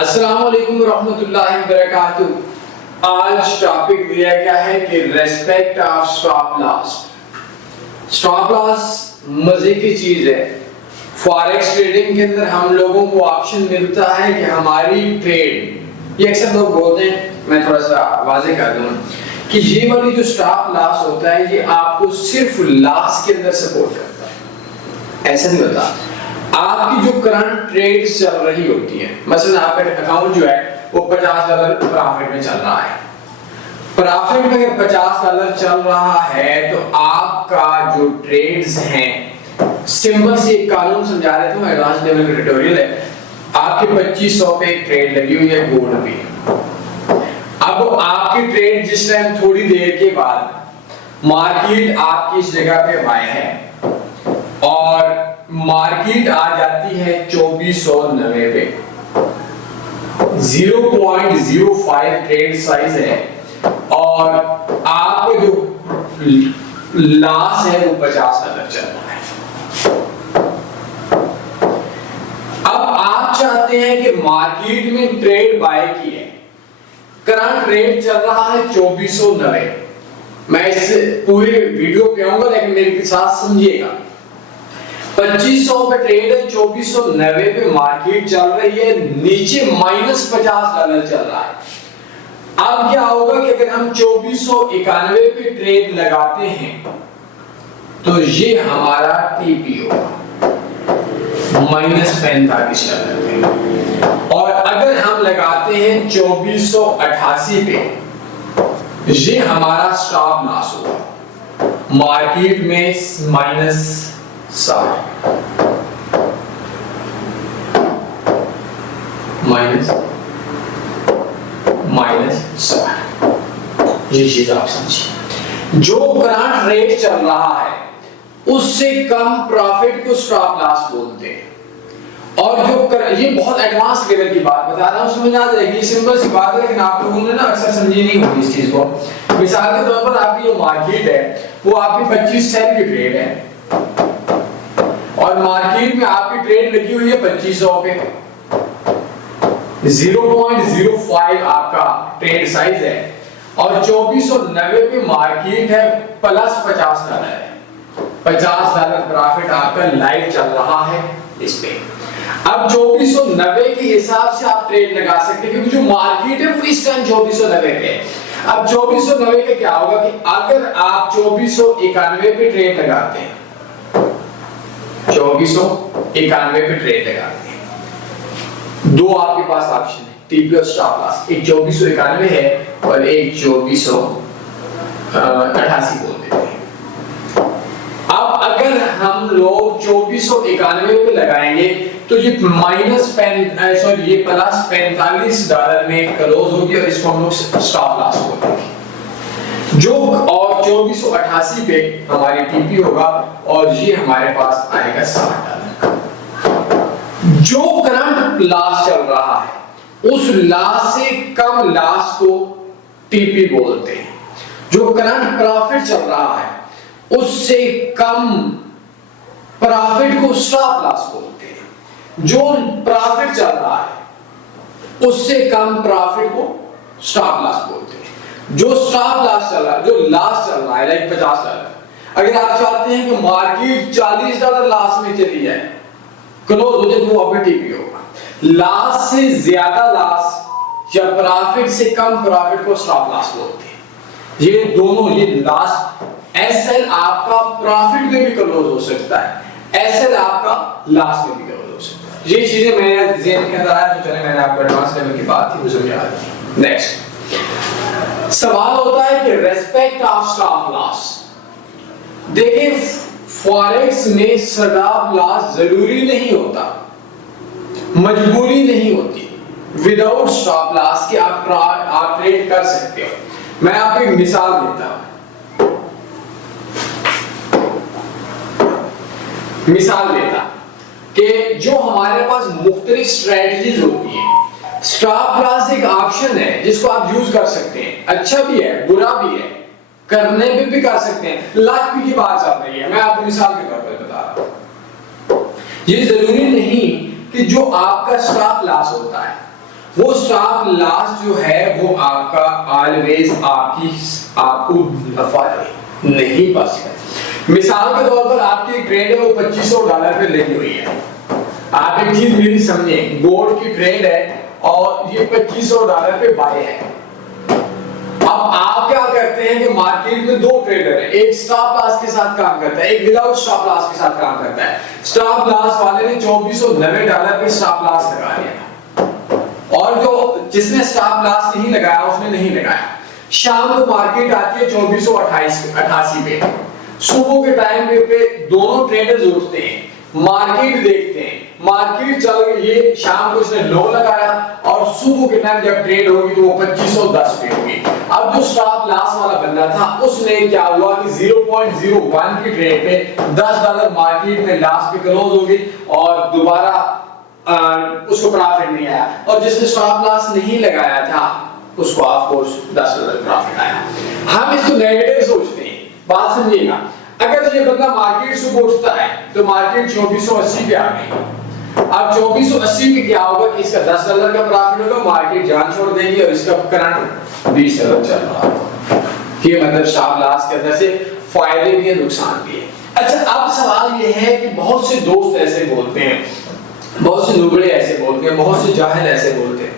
अस्सलाम वालेकुम रहमतुल्लाहि व बरकातुहू। आज टॉपिक दिया गया है कि respect of stop loss. Stop loss मजे की चीज है। फॉरेक्स ट्रेडिंग के अंदर हम लोगों को ऑप्शन मिलता है कि हमारी ट्रेड, ये अक्सर लोग बोलते हैं, मैं थोड़ा सा वाज़ेह कर दूं कि ये वाली जो स्टॉप लॉस होता है ये आपको सिर्फ लॉस के अंदर सपोर्ट करता है। ऐसा नहीं होता, आपकी जो करंट ट्रेड चल रही होती है, मसलन आपका अकाउंट जो है वो $50 प्रॉफिट में चल रहा है। प्रॉफिट में अगर $50 चल रहा है तो आपका जो ट्रेड्स हैं, सिंपल से एक कानून समझा देता हूं, एडवांस लेवल का ट्यूटोरियल है। आपके 2500 पे एक ट्रेड लगी हुई है गोल्ड पे। अब आपकी ट्रेड जिस टाइम थोड़ी देर के बाद मार्केट आपकी इस जगह पे बाय है और मार्केट आ जाती है 2490 पे, 0.05 ट्रेड साइज है और आपको जो लॉस है वो $50 चल रहा है। अब आप चाहते हैं कि मार्केट में ट्रेड बाय की है, करंट रेट चल रहा है 2490। मैं इस पूरे वीडियो पे आऊंगा लेकिन मेरे साथ समझिएगा। 2500 पे ट्रेड है, 2490 पे मार्केट चल रही है, नीचे -$50 चल रहा है। अब क्या होगा कि अगर हम 2491 पे ट्रेड लगाते हैं तो ये हमारा टीपी होगा -$45 पे, और अगर हम लगाते हैं 2488 पे ये हमारा स्टॉप लॉस होगा मार्केट में -$60। ये चीज आप समझिए। जो करंट रेट चल रहा है उससे कम प्रॉफिट को स्टॉप लॉस बोलते हैं। और जो ये बहुत एडवांस लेवल की बात बता रहा हूं, समझ आ जाएगी, सिंपल सी बात है, लेकिन आप लोगों ने ना अक्सर समझी नहीं होती इस चीज को। मिसाल के तौर पर आपकी जो मार्केट है वो आपकी 25 सेल की ट्रेड है और मार्केट में आपकी ट्रेड लगी हुई है 2500 पे, 0.05 आपका ट्रेड साइज है और 2490 पे मार्केट है +$50 है। $50 प्रॉफिट आपका लाइव चल रहा है इस पे। अब 2490 के हिसाब से आप ट्रेड लगा सकते हैं क्योंकि जो मार्केट है वो इस टाइम 2490 पे है। अब 2490 के क्या होगा कि अगर आप 2491 पे ट्रेड लगाते हैं, 2491 पे ट्रेड लगाते हैं, दो आपके पास ऑप्शन है, टीपी और स्टॉप लॉस। एक 2491 है और एक 2488 बोल देते हैं। अब अगर हम लोग 2491 पे लगाएंगे तो ये $45 में क्लोज होगी और इसको हम लोग स्टॉप लॉस बोलेंगे। जो और 2488 पे हमारी टीपी होगा और ये हमारे पास आएगा $60। जो करंट लॉस चल रहा है उस लॉस से कम लॉस को टीपी बोलते हैं। जो करंट प्रॉफिट चल रहा है उससे कम प्रॉफिट को स्टॉप लॉस बोलते हैं। जो प्रॉफिट चल रहा है उससे कम प्रॉफिट को स्टॉप लॉस बोलते हैं। जो स्टॉप लॉस चल रहा है, जो लॉस चल रहा है लाइक $50, अगर आप चाहते हैं कि मार्केट $40 लॉस में चली जाए, क्लोज हो जाए, तो वहां पे टीपी होगा। लॉस से ज्यादा लॉस या प्रॉफिट से कम प्रॉफिट को स्टॉप लॉस बोलते हैं। ये दोनों, ये लॉस एसएल आपका प्रॉफिट में भी क्लोज हो सकता है, एसएल आपका लॉस में भी क्लोज हो सकता है। ये चीजें मेरे ज़हन के अंदर आया तो चले मैंने आपको एडवांस लेवल की बात थी वो समझा दी। नेक्स्ट सवाल होता है कि रेस्पेक्ट ऑफ स्टॉप लॉस। देखिए फॉरेक्स में स्टॉप लॉस जरूरी नहीं होता, मजबूरी नहीं होती। विदाउट स्टॉप लॉस के आप ट्रेड कर सकते हो। मैं आपको एक मिसाल देता हूं। मिसाल देता कि जो हमारे पास मुख्तलिफ स्ट्रेटजीज होती हैं, स्टॉप लॉस एक ऑप्शन है जिसको आप यूज कर सकते हैं। अच्छा भी है, बुरा भी है, करने पे भी कर सकते हैं। लक की बात चल रही है, मैं आपको मिसाल के तौर पर बता रहा हूं। ये जरूरी नहीं कि जो आपका स्टॉप लॉस होता है वो स्टॉप लॉस जो है वो आपका ऑलवेज आपको नफा नहीं पास है। मिसाल के तौर पर आपकी ट्रेड है वो $2500 पे लगी हुई है। आप एक चीज मेरी समझे, गोल्ड की ट्रेड है और ये $2500 पे बाय है। अब आप क्या करते हैं कि मार्केट में दो ट्रेडर हैं, एक स्टॉप लॉस के साथ काम करता है, एक विदाउट स्टॉप लॉस के साथ काम करता है। स्टॉप लॉस वाले ने $2490 पे स्टॉप लॉस लगा लिया और जो जिसने स्टॉप लॉस नहीं लगाया उसने नहीं लगाया। शाम को मार्केट आती है 2488 पे। सुबह के टाइम पे दोनों ट्रेडर्स उठते हैं, मार्केट देखते हैं, मार्केट चल रही है, शाम को इसने लो लगाया और सुबह के टाइम जब ट्रेड होगी तो वो 2510 पे होगी। अब जो स्टॉप लॉस वाला बंदा था उसने क्या हुआ कि 0.01 की ट्रेड पे $10 मार्केट में लॉस पे क्लोज होगी और दोबारा उसको प्रॉफिट नहीं आया। और जिसने स्टॉप लॉस नहीं लगाया था उसको ऑफ कोर्स $10 प्रॉफिट आया। हम इसको नेगेटिव सोचते हैं, बात समझिएगा। अगर ये बंदा मार्केट से उठता है तो मार्केट 2480 पे आ गई। अब 2480 पे क्या होगा कि इसका $10 का प्रॉफिट होगा, मार्केट जान छोड़ देगी और इसका करंट $20 चल रहा होगा। ये मतलब स्टॉप लॉस के अंदर से फायदे भी है, नुकसान भी है। अच्छा, अब सवाल ये है कि बहुत से दोस्त ऐसे बोलते हैं, बहुत से नुबड़े ऐसे बोलते हैं, बहुत से जाहिल ऐसे बोलते हैं,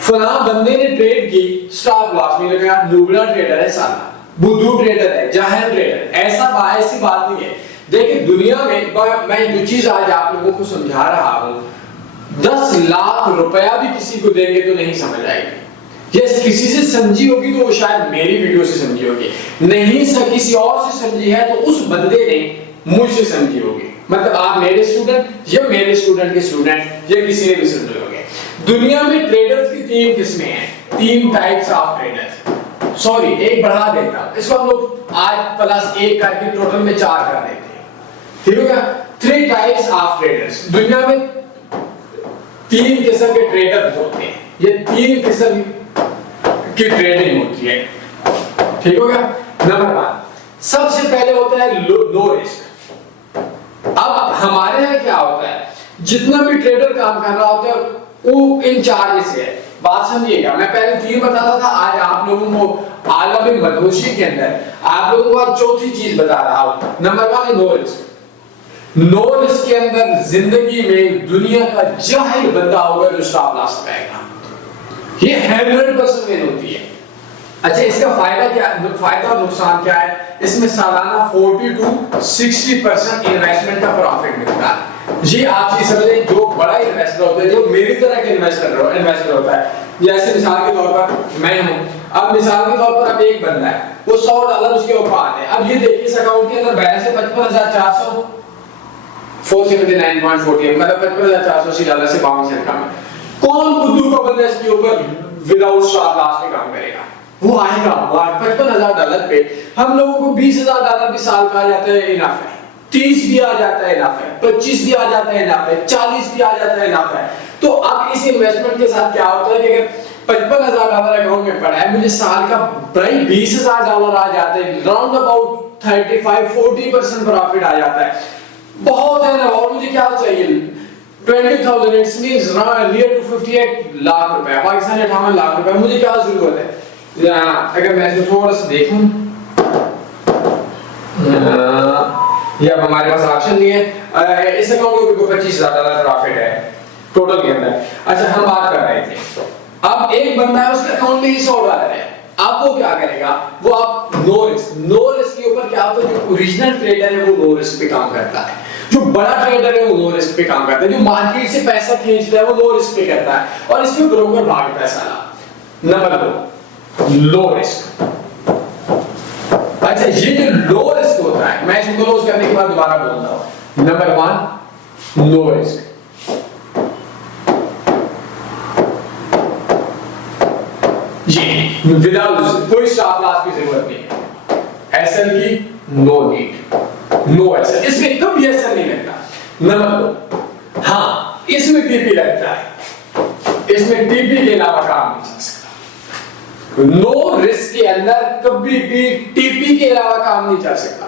फलां बंदे ने ट्रेड की, स्टॉप लॉस में लगाया, नुबड़ा ट्रेडर है साला, बुद्धू ट्रेडर है, जाहिल ट्रेडर। ऐसी बात नहीं है। देखिए दुनिया में मैं जो चीज आज आप लोगों को समझा रहा हूं, 10 लाख रुपया भी किसी को देंगे तो नहीं समझ आएगी। यस, किसी से समझी होगी तो वो शायद मेरी वीडियो से समझी होगी, नहीं सर किसी और से समझी है तो उस बंदे ने मुझसे समझी होगी। मतलब आप मेरे स्टूडेंट या मेरे स्टूडेंट के स्टूडेंट या किसी ने भी समझे होंगे। दुनिया में ट्रेडर्स की 3 किस्में हैं, 3 टाइप्स ऑफ ट्रेडर्स। सॉरी, एक बढ़ा देता हूं, इसको हम लोग आज +1 करके टोटल में 4 कर देते हैं, ठीक हो गया। 3 टाइप्स ऑफ ट्रेडर्स। दुनिया में 3 किस्म के ट्रेडर्स होते हैं, ये 3 किस्म की ट्रेडिंग होती है, ठीक हो गया। नंबर 1, सबसे पहले होता है लो रिस्क। अब हमारे यहाँ क्या होता है, जितना भी ट्रेडर काम कर रहा होता है वो इन 4 में से है। बात समझिएगा, मैं पहले 3 बताता था, आज आप लोगों को आलम मदहोशी के अंदर आप लोगों को आज चौथी चीज बता रहा हूं। नंबर 1 है नो रिस्क। नो रिस्क के अंदर जिंदगी में दुनिया का जाहिल बंदा होगा जो स्टॉप लॉस लगाएगा, ये 100% विन होती है। अच्छा, इसका फायदा क्या, फायदा और नुकसान क्या है? इसमें सालाना 40 to 60% इन्वेस्टमेंट का प्रॉफिट मिलता है। ये आप चीज समझें, जो बड़ा इन्वेस्टर होता है, जो मेरी तरह के इन्वेस्टर होता है, जैसे मिसाल के तौर पर मैं हूं। अब मिसाल के तौर पर अब एक बंदा है, वो $100 उसके औकात है। अब ये देखिए इस अकाउंट के अंदर बैलेंस है 55,400 479.40, मतलब $55,480 से बाउंस इनकम है। कौन बुद्धू का बंदा इसके ऊपर विदाउट स्टॉप लॉस पे काम करेगा? वो आएगा $55,000 पे। हम लोगों को $20,000 भी साल का आ जाता है, इनफ है। 30 भी आ जाता है, इनफ है। 25 भी आ जाता है, इनफ है। 40 भी आ जाता है, इनफ है। तो अब इस इन्वेस्टमेंट के साथ क्या होता है कि अगर $55,000 अकाउंट में पड़ा है, मुझे साल का भाई $20,000 आ जाते हैं, राउंड अबाउट 35-40% प्रॉफिट आ जाता है। बहुत है ना। और मुझे क्या चाहिए? 20,000, it's means near to 58 lakh रुपए, पाकिस्तानी 58 लाख रुपए। मुझे क्या जरूरत है? अगर मैं इसको थोड़ा सा देखूं, ये अब हमारे पास ऑप्शन नहीं है। इस अकाउंट को $25,000 प्रॉफिट है टोटल के अंदर। अच्छा, हम बात कर रहे थे, अब एक बंदा है उसके अकाउंट में ही $100 है। आप वो क्या करेगा? वो आप नो रिस्क के ऊपर क्या होता है, जो ओरिजिनल ट्रेडर है वो नो रिस्क पे काम करता है, जो बड़ा ट्रेडर है वो नो रिस्क पे काम करता है, जो मार्केट से पैसा खींचता है वो नो रिस्क पे करता है, और इसमें ब्रोकर भागता है साला। Number 2, low risk. अच्छा, ये जो लो रिस्क होता है, मैं इसको क्लोज करने के बाद दोबारा बोलता हूं। Number 1, low risk. जी, विदाउट कोई स्टॉप लॉस की जरूरत नहीं है। एसएल की नो नीड, नो एसएल, इसमें कभी एसएल नहीं लगता। नंबर 2, हाँ इसमें टीपी लगता है, इसमें टीपी के अलावा काम नहीं चल सकता। नो रिस्क के अंदर कभी भी टीपी के अलावा काम नहीं चल सकता।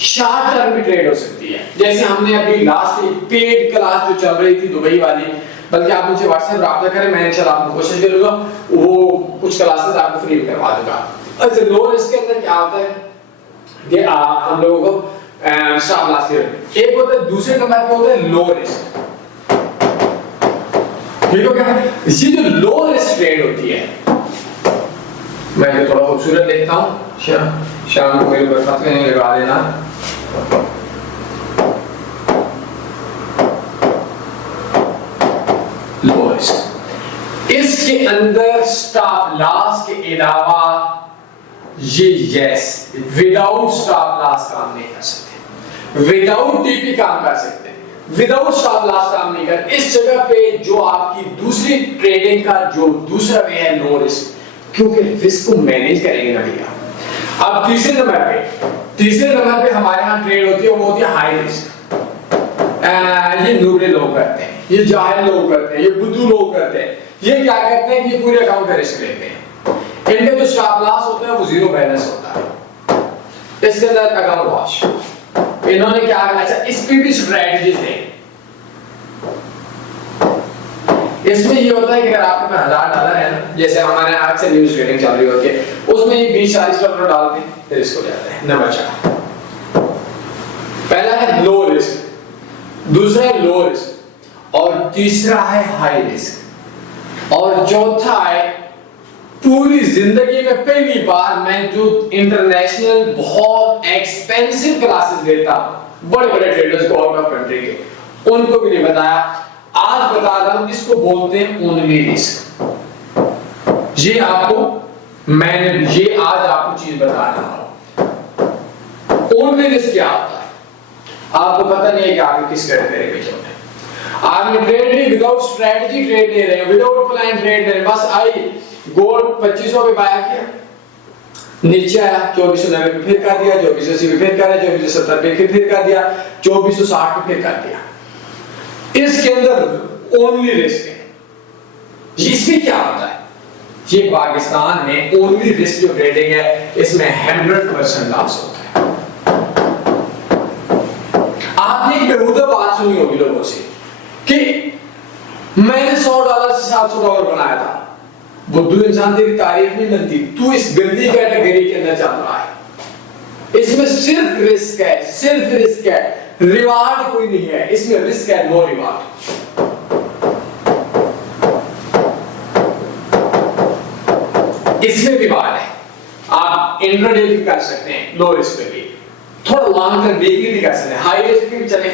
शॉर्ट टर्म भी ट्रेड हो सकती है, जैसे हमने अभी लास्ट पेड क्लास जो चल रही थी दुबई वाली, बल्कि आप मुझे व्हाट्सएप रब्ता करें, मैं इंशाल्लाह आपको कोशिश करूंगा वो कुछ क्लासेस आपको फ्री में करवा दूंगा। अच्छा, लो रिस्क के अंदर क्या होता है कि हम लोगों को स्टॉप लॉस के एक होता है, दूसरे नंबर पे होता है लो रिस्क। ठीक हो गया? ये जो लो रिस्क ट्रेड होती है, मैं थोड़ा खूबसूरत देखता हूँ, शाम को मेरे ऊपर फतवे नहीं लगा देना। लो रिस्क, इसके अंदर स्टॉप लॉस के अलावा ये यस विदाउट स्टॉप लॉस काम नहीं कर सकते, विदाउट टीपी काम कर सकते, विदाउट स्टॉप लॉस काम नहीं कर। इस जगह पे जो आपकी दूसरी ट्रेडिंग का जो दूसरा वे है लो रिस्क, क्योंकि रिस्क को मैनेज करेंगे ना भैया। अब तीसरे नंबर पे हमारे यहाँ ट्रेड होती है, वो होती है हाई रिस्क। ये नूबरे लोग करते हैं, ये जाहिल लोग करते हैं, ये बुद्धू लोग करते हैं। ये क्या करते हैं कि पूरे अकाउंट का रिस्क लेते हैं, इनका जो स्टॉप लॉस होता है वो जीरो बैलेंस होता है, इसके अंदर अकाउंट वॉश। इन्होंने क्या, अच्छा इस पे भी स्ट्रेटजीज है। इसमें ये होता है कि अगर आपके पास $1000 है ना, जैसे हमारे यहाँ अक्सर न्यूज़ ट्रेडिंग चल रही होती है, उसमें ये $20-40 डालते हैं, फिर इसको जाते हैं नंबर 4। पहला है लो रिस्क, दूसरा है लो रिस्क, और तीसरा है हाई रिस्क, और चौथा है पूरी जिंदगी में पहली बार मैं जो इंटरनेशनल बहुत एक्सपेंसिव क्लासेस लेता हूं बड़े बड़े ट्रेडर्स को आउट ऑफ कंट्री के, उनको भी नहीं बताया, आज बता रहा हूं। इसको बोलते हैं ओनली रिस्क। ये आपको मैंने ये आज आपको चीज बता रहा हूं। ओनली रिस्क क्या होता है आपको पता नहीं है कि आप किस कैटेगरी में चल रहे हैं। आपने ट्रेड ली विदाउट स्ट्रेटजी, ट्रेड ले रहे हैं विदाउट प्लान, ट्रेड ले रहे हैं, बस आई गोल्ड 2500 पे बाय किया, नीचे आया 2490 पे फिर कर दिया, 2480 पे फिर कर दिया, 2470 पे फिर कर दिया, 2460 पे फिर कर दिया। इसके अंदर ओनली रिस्क है। इसमें क्या होता है, ये पाकिस्तान में ओनली रिस्क जो ट्रेडिंग है इसमें 100% लॉस होता है। आपने एक बेहुदा बात सुनी होगी लोगों से कि मैंने $100 से $700 बनाया था। बुद्धू इंसान तेरी तारीफ नहीं बनती, तू इस गंदी कैटेगरी के अंदर चल रहा है। इसमें सिर्फ रिस्क है, सिर्फ रिस्क है, रिवार्ड कोई नहीं है। इसमें रिस्क है, नो रिवार्ड। इसमें रिवार्ड है, आप इंट्राडे भी कर सकते हैं लो रिस्क पे भी, थोड़ा लॉन्ग टर्म वीकली भी कर सकते हैं, हाई रिस्क पे भी चले।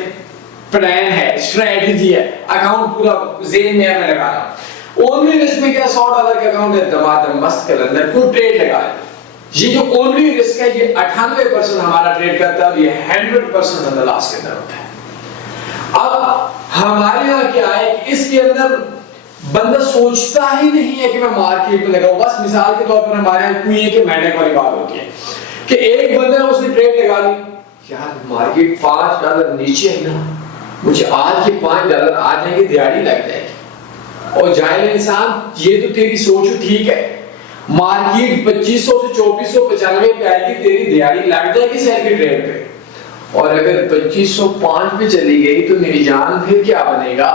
प्लान है, स्ट्रेटजी है, अकाउंट पूरा जेन में मैं लगा रहा हूं। ओनली रिस्क में क्या, $100 का अकाउंट है, दमादम मस्त के अंदर कोई ट्रेड लगा है। ये जो ओनली रिस्क है ये 98% हमारा ट्रेड करता है और ये 100% अंदर लॉस के अंदर होता है। अब हमारे यहाँ क्या है कि इसके अंदर बंदा सोचता ही नहीं है कि मैं मार्केट में लगाऊं। बस मिसाल के तौर पर हमारे यहाँ कुएं के मेंढक वाली बात होती है कि एक बंदे ने उसने ट्रेड लगा ली, यार मार्केट $5 नीचे है ना, मुझे आज के $5 आ जाएंगे, दिहाड़ी लग जाएगी। और जाहिल इंसान, ये तो तेरी सोच ठीक है, मार्केट 2500 से 2495 पे आएगी, तेरी दिहाड़ी लग जाएगी शेयर की ट्रेड पे। और अगर 2505 पे चली गई तो मेरी जान फिर क्या बनेगा।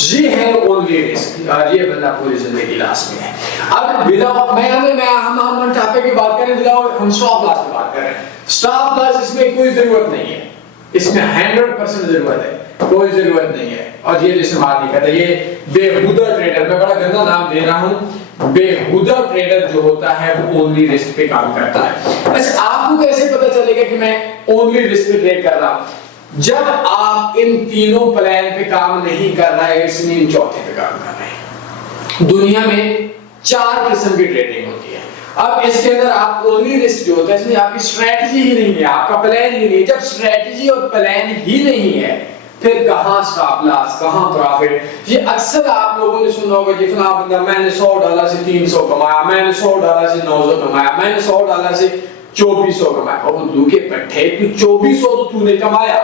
ये है ओनली रिस्क, और ये बंदा पूरी जिंदगी लॉस में है। अब विदाउट हम टॉपिक की बात करें, विदाउट हम स्टॉप लॉस की बात करें। स्टॉप लॉस इसमें कोई जरूरत नहीं है, इसमें 100% जरूरत है, कोई जरूरत नहीं है। और ये इस्तेमाल नहीं करता, ये बेहुदा ट्रेडर, मैं बड़ा गंदा नाम दे रहा हूं, बेहुदा ट्रेडर जो होता है वो ओनली रिस्क पे काम करता है। अच्छा, आपको कैसे पता चलेगा कि मैं ओनली रिस्क पे ट्रेड कर रहा हूं? जब आप इन तीनों प्लान पे काम नहीं कर रहा है, इसमें इन चौथे पे काम कर रहे हैं। दुनिया में 4 किस्म की ट्रेडिंग होती है। अब इसके अंदर आप ओनली रिस्क जो होता है, इसमें आपकी स्ट्रेटजी ही नहीं है, आपका प्लान ही नहीं है। जब स्ट्रेटजी और प्लान ही नहीं है, फिर कहां स्टॉप लॉस, कहां प्रॉफिट। ये अक्सर आप लोगों ने सुना होगा कि फलाना बंदा मैंने $100 से 300 कमाया, मैंने $100 से 900 कमाया, मैंने $100 से 2400 कमाया। और बुद्धू के पट्टे, तू 2400 तो तूने कमाया,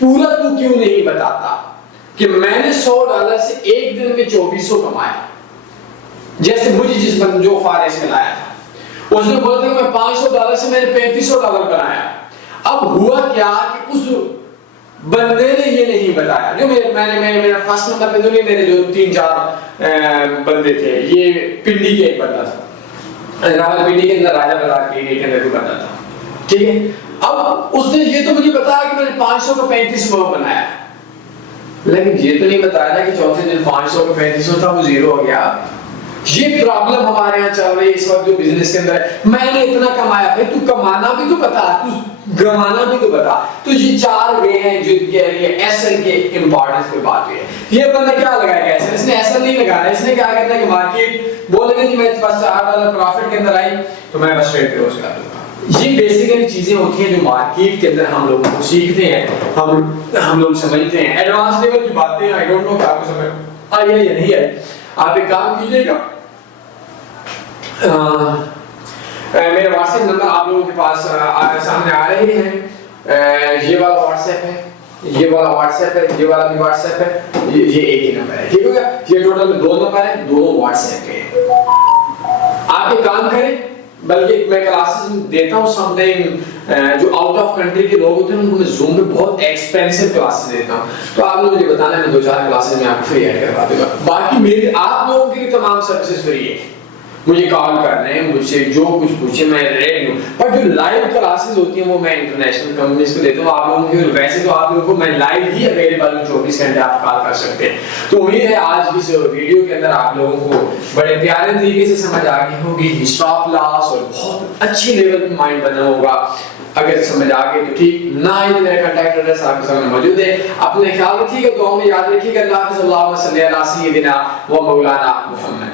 पूरा तू क्यों नहीं बताता कि मैंने $100 से एक दिन में 2400 कमाया। जैसे मुझे जिस बंदे जो फारेस में लाया था, उसने बोला था मैं $500 से मैंने $3500 बनाया। अब हुआ क्या कि उस बंदे ने ये नहीं नहीं बताया। जो मेरा फर्स्ट नंबर पे तो नहीं, मेरे जो 3-4 बंदे थे, ये पिंडी के एक बंदा था, रावलपिंडी के अंदर राजा बाजार के एरिया के अंदर कोई बंदा था, ठीक है। अब उसने ये तो मुझे बताया कि मैंने 500 का 3500 बनाया, लेकिन ये तो नहीं बताया ना कि चौथे दिन 500 का 3500 था वो जीरो हो गया। ये प्रॉब्लम हमारे यहाँ चल रही है इस वक्त जो बिजनेस के अंदर है। मैंने इतना कमाया, भाई तू कमाना भी तो बता, तू गंवाना भी तो बता। तो ये 4 वे हैं जिनके लिए एसएल के इंपॉर्टेंस पे बात हुई है। ये बंदा क्या लगाएगा एसएल? इसने एसएल नहीं लगाना, इसने क्या करना है कि मार्केट बोलेगा कि मेरे पास $4 प्रॉफिट के अंदर आई तो मैं बस ट्रेड क्लोज कर दूंगा। ये बेसिकली चीजें होती हैं जो मार्केट के अंदर हम लोगों को सीखते हैं, हम लोग समझते हैं। एडवांस लेवल की बातें आई डोंट नो कि आपको समझ आई है या नहीं है। आप एक काम कीजिएगा, मेरे व्हाट्सएप नंबर आप लोगों के पास सामने आ रहे हैं। ये वाला व्हाट्सएप है, ये वाला व्हाट्सएप है, ये वाला भी व्हाट्सएप है, ये एक ही नंबर है, ठीक हो गया। ये टोटल 2 नंबर है, दोनों व्हाट्सएप पे। आप एक काम करें, बल्कि मैं क्लासेस देता हूँ समटाइम जो आउट ऑफ कंट्री के लोग होते हैं उनको मैं जूम में बहुत एक्सपेंसिव क्लासेस देता हूँ, तो आप लोग मुझे बताना, मैं 2-4 क्लासेस में आपको फ्री ऐड करवा दूंगा। बाकी मेरे आप लोगों के लिए तमाम सर्विसेज फ्री है, मुझे कॉल करना है, मुझसे जो कुछ पूछे मैं रेडी हूँ। पर जो लाइव क्लासेस होती हैं वो मैं इंटरनेशनल कंपनीज को देता हूँ आप लोगों के। वैसे तो आप लोगों को मैं लाइव ही अवेलेबल हूँ, 24 घंटे आप कॉल कर सकते हैं। तो उम्मीद है आज इस वीडियो के अंदर आप लोगों को बड़े प्यारे तरीके से समझ आ गई होगी, स्टॉप लॉस, और बहुत अच्छी लेवल पे माइंड बना होगा। अगर समझ आ गई तो ठीक, ना ही तो मेरा कांटेक्ट एड्रेस आपके सामने मौजूद है। अपने ख्याल रखिएगा, दुआ में याद रखिएगा। अल्लाह हाफ़िज़, अल्लाहुम्मा सल्ली अला सय्यिदिना व मौलाना मुहम्मद।